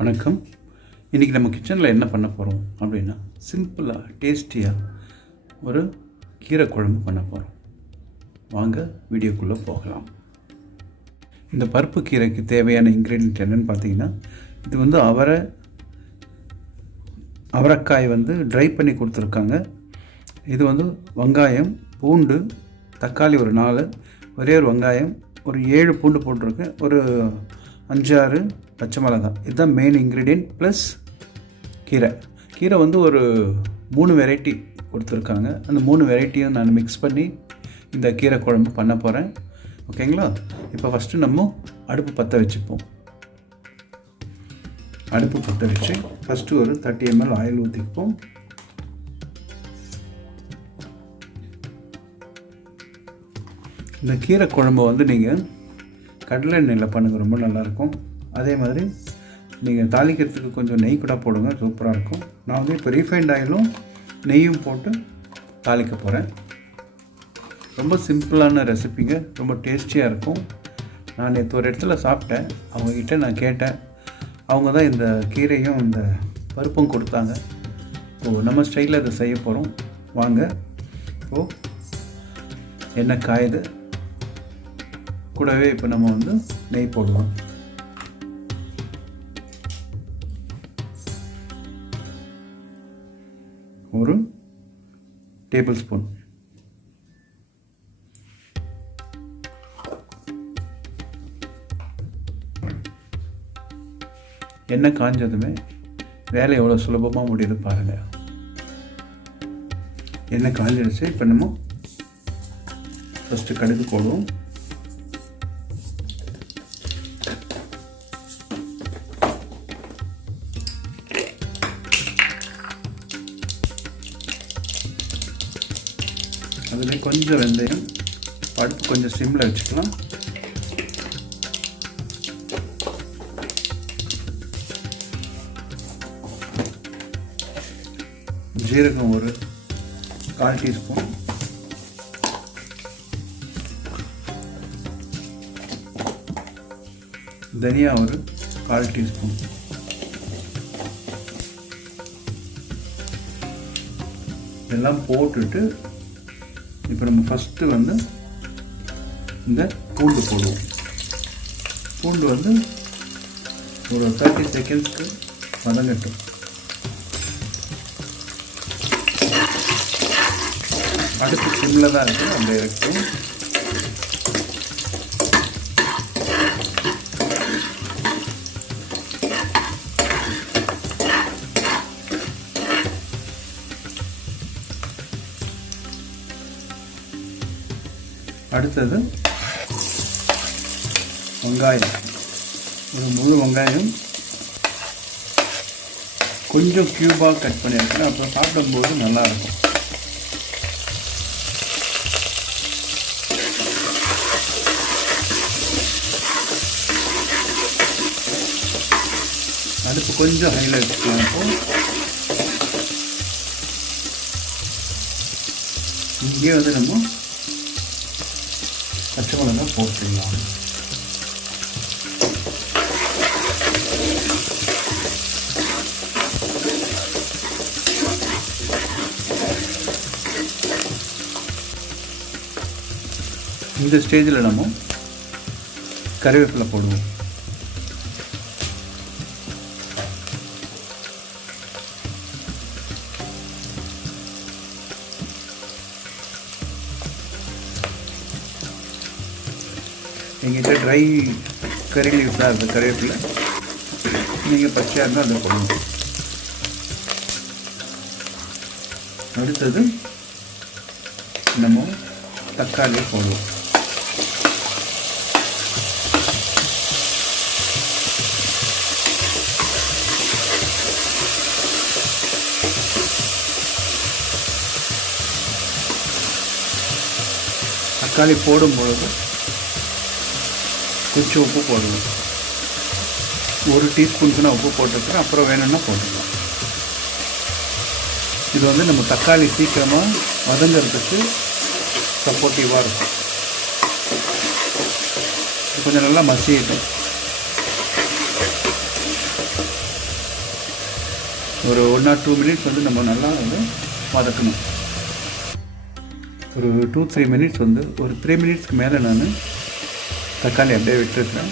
வணக்கம். இன்றைக்கி நம்ம கிச்சனில் என்ன பண்ண போகிறோம் அப்படின்னா, சிம்பிளாக டேஸ்டியாக ஒரு கீரை குழம்பு பண்ண போகிறோம். வாங்க வீடியோக்குள்ளே போகலாம். இந்த பருப்பு கீரைக்கு தேவையான இன்க்ரீடியன்ட் என்னென்னு பார்த்தீங்கன்னா, இது வந்து அவரைக்காய் ட்ரை பண்ணி கொடுத்துருக்காங்க. இது வெங்காயம், பூண்டு, தக்காளி ஒரு 4, ஒரே ஒரு வெங்காயம், ஒரு 7 பூண்டு போட்டிருக்கேன், ஒரு 5-6 பச்சை மிளகாய். இதுதான் மெயின் இன்க்ரீடியன்ட். ப்ளஸ் கீரை ஒரு 3 வெரைட்டி கொடுத்துருக்காங்க. அந்த 3 வெரைட்டியும் நான் மிக்ஸ் பண்ணி இந்த கீரை குழம்பு பண்ண போகிறேன். ஓகேங்களா? இப்போ ஃபஸ்ட்டு நம்ம அடுப்பு பற்ற வச்சுப்போம். அடுப்பு பற்ற வச்சு ஃபஸ்ட்டு ஒரு 30 ml ஆயில் ஊற்றிப்போம். இந்த கீரை குழம்பு நீங்கள் கடலை எண்ணெயில் பண்ணுங்க, ரொம்ப நல்லாயிருக்கும். அதே மாதிரி நீங்கள் தாளிக்கிறதுக்கு கொஞ்சம் நெய் கூட போடுங்க, சூப்பராக இருக்கும். நான் இப்போ ரீஃபைண்ட் ஆயிலும் நெய்யும் போட்டு தாளிக்க போகிறேன். ரொம்ப சிம்பிளான ரெசிபிங்க, ரொம்ப டேஸ்டியாக இருக்கும். நான் நேற்று ஒரு இடத்துல சாப்பிட்டேன், அவங்கக்கிட்ட நான் கேட்டேன். அவங்க தான் இந்த கீரையும் இந்த பருப்பும் கொடுத்தாங்க. ஸோ நம்ம ஸ்டைலில் அதை செய்ய போகிறோம். வாங்க. இப்போது எண்ணெய் காயுது, கூடவே இப்போ நம்ம நெய் போடுவோம். ஒரு டேபிள் ஸ்பூன். எண்ணெய் காஞ்சதுமே வேலை எவ்வளோ சுலபமாக முடியுது பாருங்கள். எண்ணெய் காஞ்சிடுச்சு. இப்போ நம்ம ஃபஸ்ட்டு கடுகு போடுவோம். அதில் கொஞ்சம் வெந்தயம், அடுப்பு கொஞ்சம் சிம்மில் வச்சுக்கலாம். ஜீரகம் ஒரு 1/4 டீஸ்பூன், தனியா ஒரு 1/4 டீஸ்பூன், இதெல்லாம் போட்டுட்டு இப்போ நம்ம ஃபஸ்ட்டு இந்த பூண்டு போடுவோம். பூண்டு ஒரு 30 செகண்ட்ஸ்க்கு வதங்கட்டும். அடுப்பு சிம்மில் தான் இருக்குது, அப்படியே இருக்கும். அடுத்தது வெங்காயம், ஒரு முழு வெங்காயம் கொஞ்சம் க்யூபாக கட் பண்ணியிருக்கேன். அப்புறம் சாப்பிடும்போது நல்லாயிருக்கும். அடுப்பு கொஞ்சம் ஹையில் வச்சுக்கலாம். இப்போ இங்கே நம்ம பச்சை மிளகாய் போட்டுடலாம். இந்த ஸ்டேஜில் நம்ம கறிவேப்பிலை போடுவோம். எங்கிட்ட ட்ரை கறி லீவ்ஸ் தான் இருக்குது, கறிவேப்பிலை. நீங்கள் பச்சையாக இருந்தால் அதை போடணும். அடுத்தது நம்ம தக்காளி போடுவோம். தக்காளி போடும்பொழுது கொஞ்சம் உப்பு போடணும். 1 டீஸ்பூனுக்கு நான் உப்பு போட்டுருக்கேன், அப்புறம் வேணும்னா போட்டுக்கலாம். இது நம்ம தக்காளி சீக்கிரமாக வதங்கிறதுக்கு சப்போர்ட்டிவாக இருக்கும். கொஞ்சம் நல்லா மசியட்டும். ஒரு 1 or 2 மினிட்ஸ் வந்து நம்ம நல்லா வந்து வதக்கணும். ஒரு 2-3 மினிட்ஸ் வந்து ஒரு 3 மினிட்ஸ்க்கு மேலே நான் தக்காளி அப்படியே விட்டுருக்கேன்.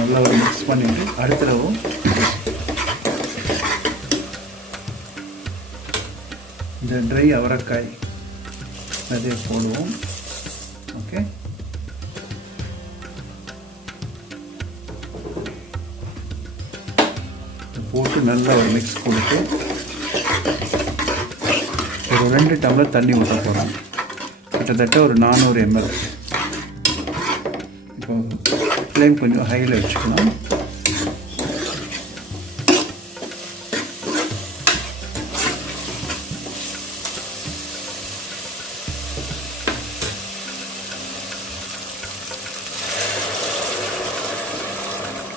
நல்லா ஒரு மிக்ஸ் பண்ணிவிட்டு அடுத்த தடவை இந்த ட்ரை அவரைக்காய் அதே போடுவோம். ஓகே, போட்டு நல்லா ஒரு மிக்ஸ் கொடுத்து ஒரு 2 டம்ளர் தண்ணி ஊற்ற போகிறோம். கிட்டத்தட்ட ஒரு 400 ml. இப்போ ஃப்ளேம் கொஞ்சம் ஹையில் வச்சுக்கலாம்.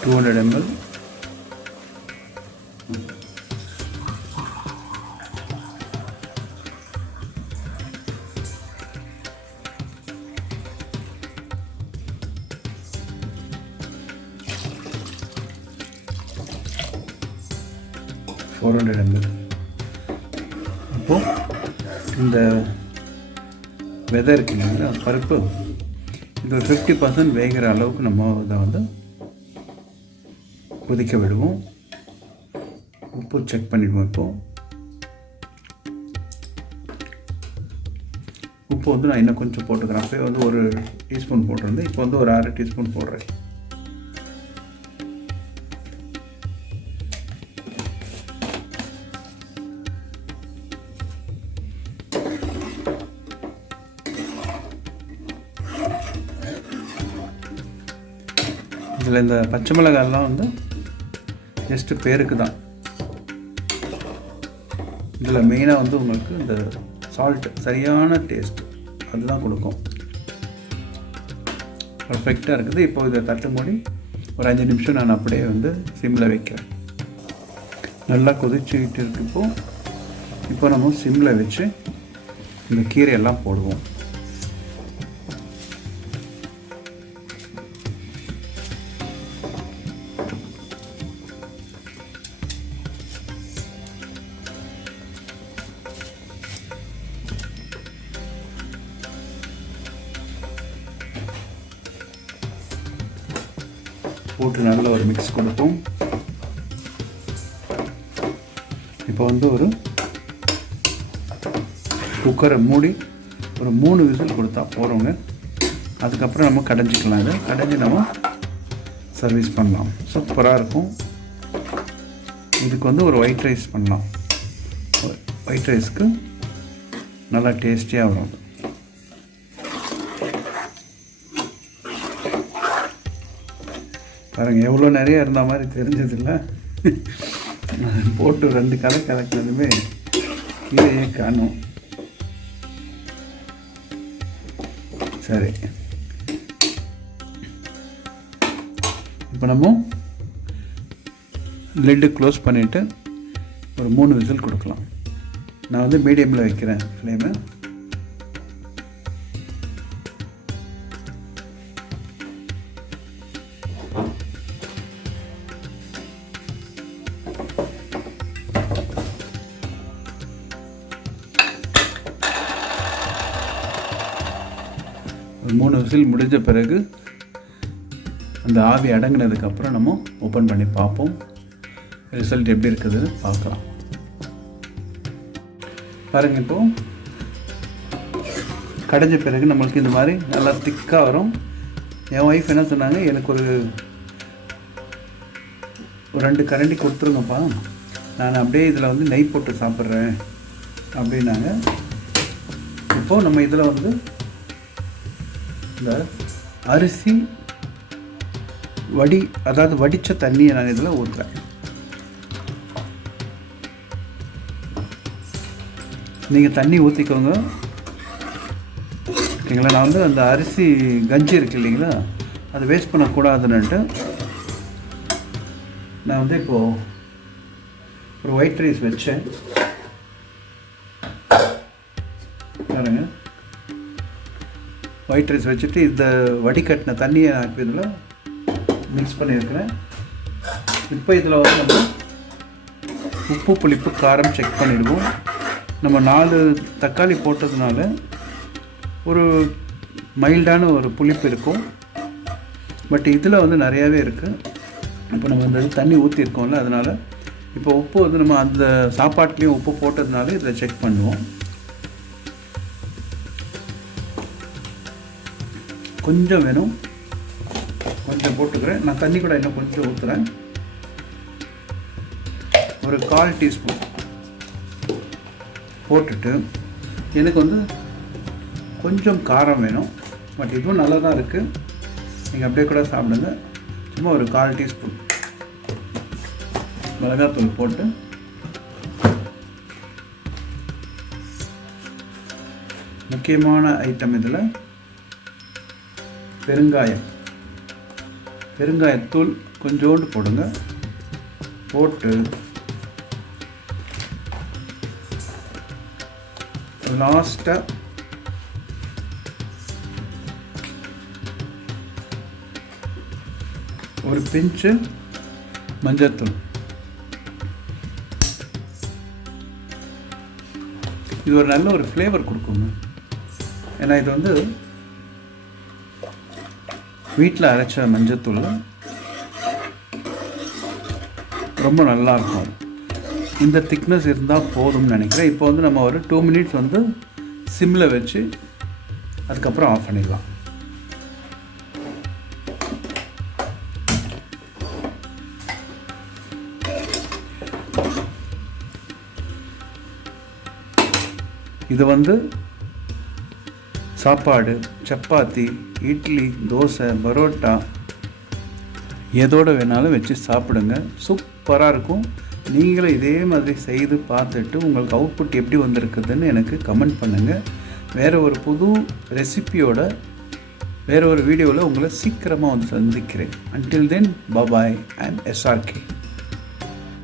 $200 ml. இப்போது இந்த விதை இருக்கு இல்லைங்களா, பருப்பு, இது ஒரு 50% வேகிற அளவுக்கு நம்ம இதை வந்து கொதிக்க விடுவோம். உப்பு செக் பண்ணிடுவோம். இப்போது உப்பு வந்து நான் இன்னும் கொஞ்சம் போட்டுக்கிறேன். அப்போயே வந்து 1 டீஸ்பூன் போட்டிருந்தேன். இப்போ வந்து ஒரு 1/2 டீஸ்பூன் போடுறேன். இதில் இந்த பச்சை மிளகாயெல்லாம் வந்து ஜஸ்ட்டு பேருக்கு தான். இதில் மெயினாக வந்து உங்களுக்கு இந்த சால்ட்டு, சரியான டேஸ்ட் அதுதான் கொடுக்கும். பர்ஃபெக்டாக இருக்குது. இப்போ இதை தட்டு மூடி ஒரு 5 நிமிஷம் நான் அப்படியே வந்து சிம்மில் வைக்கிறேன். நல்லா கொதிச்சுக்கிட்டு இருக்கு. இப்போ நம்ம சிம்மில் வச்சு இந்த கீரையெல்லாம் போடுவோம். போட்டு நல்ல ஒரு மிக்ஸ் கொடுப்போம். இப்போ வந்து ஒரு குக்கரை மூடி ஒரு 3 விசில் கொடுத்தா போகிறோங்க. அதுக்கப்புறம் நம்ம கடைஞ்சிக்கலாம். இதை கடைஞ்சி நம்ம சர்வீஸ் பண்ணலாம். சூப்பராக இருக்கும். இதுக்கு வந்து ஒரு ஒயிட் ரைஸ் பண்ணலாம். ஒயிட் ரைஸ்க்கு நல்லா டேஸ்டியாக வரும். பாருங்கள், எவ்வளோ நிறைய இருந்த மாதிரி தெரிஞ்சதில்லை. போட்டு 2 கலக்கினதுமே கீரையே காணும். சரி, இப்போ நம்ம லிட்டு க்ளோஸ் பண்ணிவிட்டு ஒரு 3 விசில் கொடுக்கலாம். நான் வந்து மீடியமில் வைக்கிறேன் ஃப்ளேமு. ஒரு 3 விசில் முடிஞ்ச பிறகு அந்த ஆவி அடங்கினதுக்கப்புறம் நம்ம ஓப்பன் பண்ணி பார்ப்போம். ரிசல்ட் எப்படி இருக்குதுன்னு பார்க்கலாம். பாருங்கள், இப்போது கடைஞ்ச பிறகு நம்மளுக்கு இந்த மாதிரி நல்லா திக்காக வரும். என் ஒய்ஃப் என்ன சொன்னாங்க, எனக்கு ஒரு 2 கரண்டி கொடுத்துருங்கப்பா, நான் அப்படியே இதில் வந்து நெய் போட்டு சாப்பிட்றேன் அப்படின்னாங்க. இப்போது நம்ம இதில் வந்து இந்த அரிசி அதாவது வடித்த தண்ணியை நான் இதில் ஊற்றுறேன். நீங்கள் தண்ணி ஊற்றிக்கோங்க, ஓகேங்களா. நான் வந்து அந்த அரிசி கஞ்சி இருக்கு இல்லைங்களா, அது வேஸ்ட் பண்ணக்கூடாதுன்னுட்டு நான் வந்து இப்போது ஒரு ஒயிட் ரைஸ் வச்சேன். பாருங்க, ஒயிட் ரைஸ் வச்சுட்டு இந்த வடிகட்டின தண்ணியை நான் இப்போ இதில் மிக்ஸ் பண்ணியிருக்கிறேன். இப்போ இதில் வந்து நம்ம உப்பு புளிப்பு காரம் செக் பண்ணிடுவோம். நம்ம 4 தக்காளி போட்டதுனால ஒரு மைல்டான ஒரு புளிப்பு இருக்கும். பட் இதில் வந்து நிறையாவே இருக்குது. இப்போ நம்ம இந்த தண்ணி ஊற்றிருக்கோம்ல, அதனால் இப்போ உப்பு வந்து நம்ம அந்த சாப்பாட்லேயும் உப்பு போட்டதுனால இதில் செக் பண்ணுவோம். கொஞ்சம் வேணும், கொஞ்சம் போட்டுக்கிறேன். நான் தண்ணி கூட இன்னும் கொஞ்சம் ஊற்றுறேன். ஒரு 1/4 டீஸ்பூன் போட்டுட்டு, எனக்கு வந்து கொஞ்சம் காரம் வேணும். பட் இதுவும் நல்லா தான் இருக்குது, நீங்கள் அப்படியே கூட சாப்பிடுங்க. சும்மா ஒரு 1/4 டீஸ்பூன் மிளகாத்தூள் போட்டு முக்கியமான ஐட்டம் இதில் பெருங்காயத்தூள் கொஞ்சோண்டு போடுங்க. போட்டு லாஸ்ட்டாக ஒரு பிஞ்சு மஞ்சள்தூள். இது ஒரு நல்ல ஒரு ஃப்ளேவர் கொடுக்குங்க. ஏன்னா இது வந்து வீட்டில் அரைச்ச மஞ்சள்தூள் ரொம்ப நல்லாயிருக்கும். இந்த திக்னஸ் இருந்தால் போதும்னு நினைக்கிறேன். இப்போ வந்து நம்ம ஒரு 2 மினிட்ஸ் வந்து சிம்மில் வச்சு அதுக்கப்புறம் ஆஃப் பண்ணிடலாம். இது வந்து சாப்பாடு, சப்பாத்தி, இட்லி, தோசை, பரோட்டா எதோடு வேணாலும் வச்சு சாப்பிடுங்க. சூப்பராக இருக்கும். நீங்களும் இதே மாதிரி செய்து பார்த்துட்டு உங்களுக்கு அவுட்புட் எப்படி வந்திருக்குதுன்னு எனக்கு கமெண்ட் பண்ணுங்கள். வேறு ஒரு புது ரெசிபியோட வேறு ஒரு வீடியோவில் உங்களை சீக்கிரமாக வந்து சந்திக்கிறேன். Until then, bye bye. I am SRK.